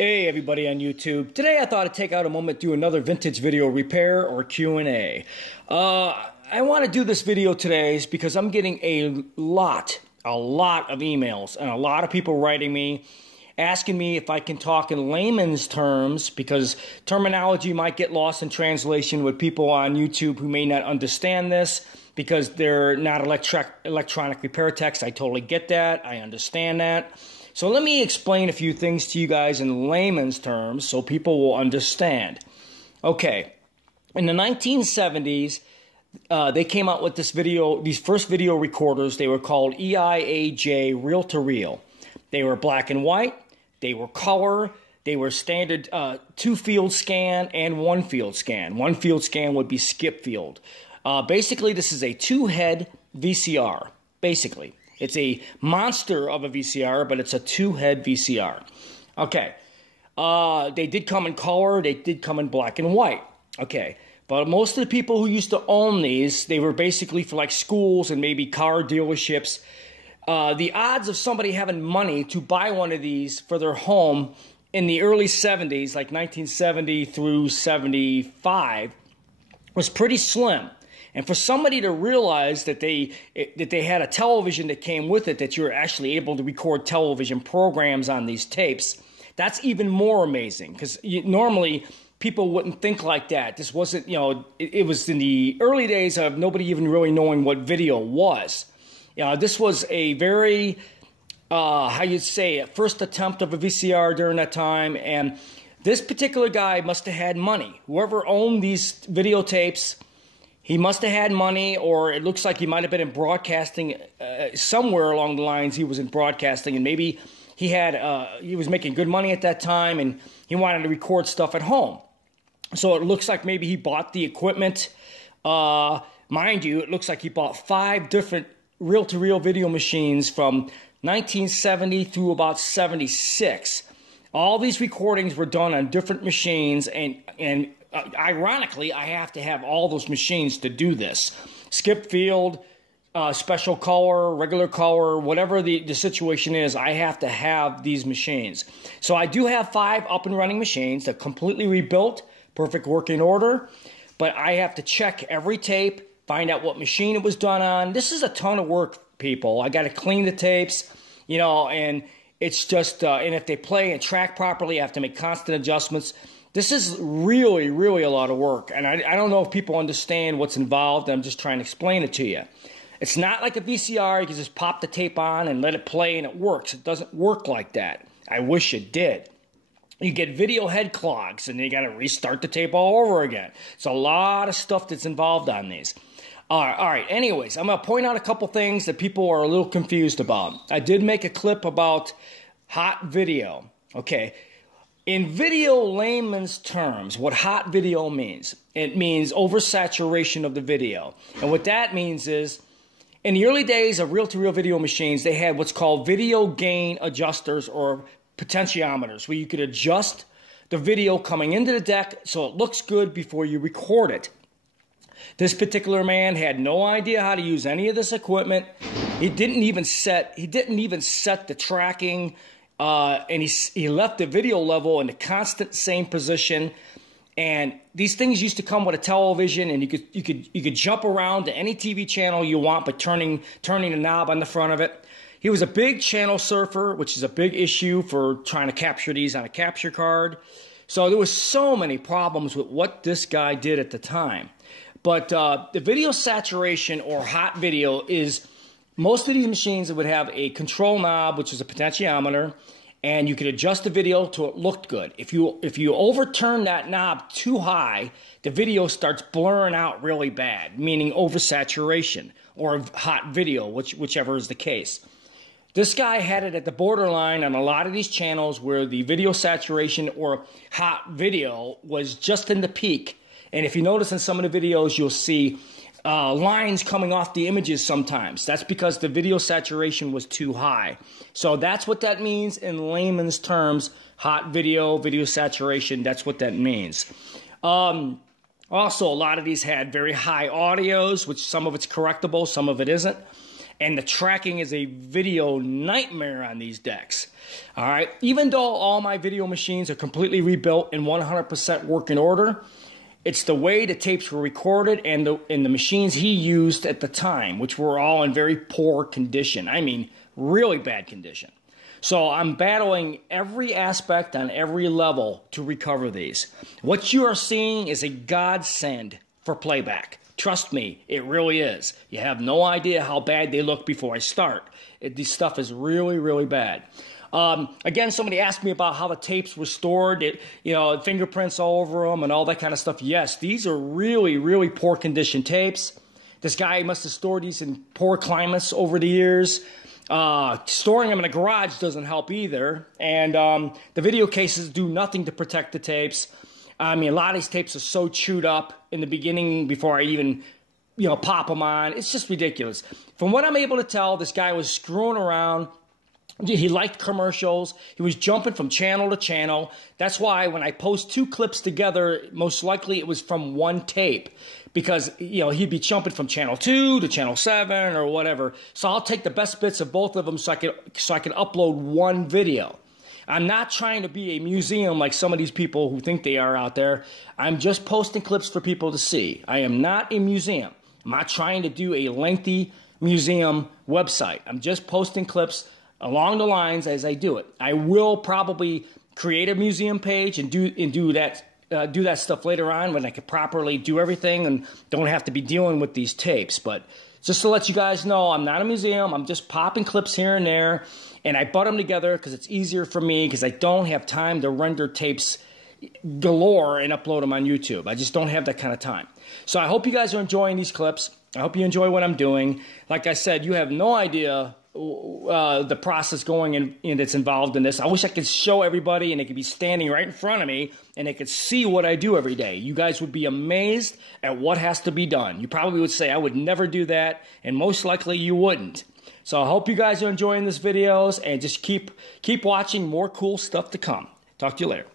Hey everybody on YouTube. Today I thought I'd take out a moment to do another vintage video repair or Q&A. I want to do this video today because I'm getting a lot of emails and a lot of people writing me asking me if I can talk in layman's terms because terminology might get lost in translation with people on YouTube who may not understand this because they're not electronic repair techs. I totally get that. I understand that. So let me explain a few things to you guys in layman's terms so people will understand. Okay, in the 1970s, they came out with these first video recorders. They were called EIAJ reel-to-reel. They were black and white. They were color. They were standard 2-field scan and 1-field scan. 1-field scan would be skip field. Basically, this is a 2-head VCR, basically. It's a monster of a VCR, but it's a 2-head VCR. Okay. They did come in color. They did come in black and white. Okay. But most of the people who used to own these, they were basically for like schools and maybe car dealerships. The odds of somebody having money to buy one of these for their home in the early 70s, like 1970 through 75, was pretty slim. And for somebody to realize that they had a television that came with it, that you're actually able to record television programs on these tapes, that's even more amazing. Because normally people wouldn't think like that. This wasn't, it was in the early days of nobody even really knowing what video was. This was a very, how you'd say, first attempt of a VCR during that time. And this particular guy must have had money. Whoever owned these videotapes, he must have had money, or it looks like he might have been in broadcasting somewhere along the lines. He was in broadcasting, and maybe he was making good money at that time, and he wanted to record stuff at home. So it looks like maybe he bought the equipment. Mind you, it looks like he bought 5 different reel-to-reel video machines from 1970 through about 76. All these recordings were done on different machines, and ironically, I have to have all those machines to do this. Skip field, special color, regular color, whatever the situation is, I have to have these machines. So I do have 5 up and running machines that are completely rebuilt, perfect working order, but I have to check every tape, find out what machine it was done on. This is a ton of work, people. I got to clean the tapes, and it's just, and if they play and track properly, I have to make constant adjustments. This is really, really a lot of work, and I don't know if people understand what's involved. I'm just trying to explain it to you. It's not like a VCR. You can just pop the tape on and let it play, and it works. It doesn't work like that. I wish it did. You get video head clogs, and you got to restart the tape all over again. It's a lot of stuff that's involved on these. All right. Anyways, I'm going to point out a couple things that people are a little confused about. I did make a clip about hot video. Okay. In video layman's terms, what hot video means, it means oversaturation of the video. And what that means is, in the early days of reel-to-reel video machines, they had what's called video gain adjusters or potentiometers, where you could adjust the video coming into the deck so it looks good before you record it. This particular man had no idea how to use any of this equipment. He didn't even set the tracking. And he left the video level in the constant same position. And these things used to come with a television, and you could jump around to any TV channel you want by turning the knob on the front of it. He was a big channel surfer, which is a big issue for trying to capture these on a capture card. So there was so many problems with what this guy did at the time. But the video saturation or hot video is, most of these machines would have a control knob, which is a potentiometer, and you could adjust the video till it looked good. If you overturn that knob too high, the video starts blurring out really bad, meaning oversaturation or hot video, whichever is the case. This guy had it at the borderline on a lot of these channels where the video saturation or hot video was just in the peak. And if you notice in some of the videos, you'll see lines coming off the images sometimes. That's because the video saturation was too high. So that's what that means in layman's terms. Hot video, video saturation, that's what that means. Also, a lot of these had very high audios, which some of it's correctable, some of it isn't. And the tracking is a video nightmare on these decks. All right, even though all my video machines are completely rebuilt and 100% working order, it's the way the tapes were recorded and the machines he used at the time, which were all in very poor condition. I mean, really bad condition. So I'm battling every aspect on every level to recover these. What you are seeing is a godsend for playback. Trust me, it really is. You have no idea how bad they look before I start. This stuff is really, really bad. Again, somebody asked me about how the tapes were stored, fingerprints all over them and all that kind of stuff. Yes, these are really, really poor condition tapes. This guy must have stored these in poor climates over the years. Storing them in a garage doesn't help either. And the video cases do nothing to protect the tapes. I mean, a lot of these tapes are so chewed up in the beginning before I even, pop them on. It's just ridiculous. From what I'm able to tell, this guy was screwing around. He liked commercials. He was jumping from channel to channel. That's why when I post two clips together, most likely it was from one tape. Because, he'd be jumping from channel 2 to channel 7 or whatever. So I'll take the best bits of both of them so I can upload one video. I'm not trying to be a museum like some of these people who think they are out there. I'm just posting clips for people to see. I am not a museum. I'm not trying to do a lengthy museum website. I'm just posting clips along the lines as I do it. I will probably create a museum page and do that stuff later on when I can properly do everything and don't have to be dealing with these tapes. But just to let you guys know, I'm not a museum. I'm just popping clips here and there, and I butt them together because it's easier for me because I don't have time to render tapes galore and upload them on YouTube. I just don't have that kind of time. So I hope you guys are enjoying these clips. I hope you enjoy what I'm doing. Like I said, you have no idea the process going in that's involved in this. I wish I could show everybody and they could be standing right in front of me and they could see what I do every day. You guys would be amazed at what has to be done. You probably would say I would never do that, and most likely you wouldn't. So I hope you guys are enjoying these videos and just keep watching more cool stuff to come. Talk to you later.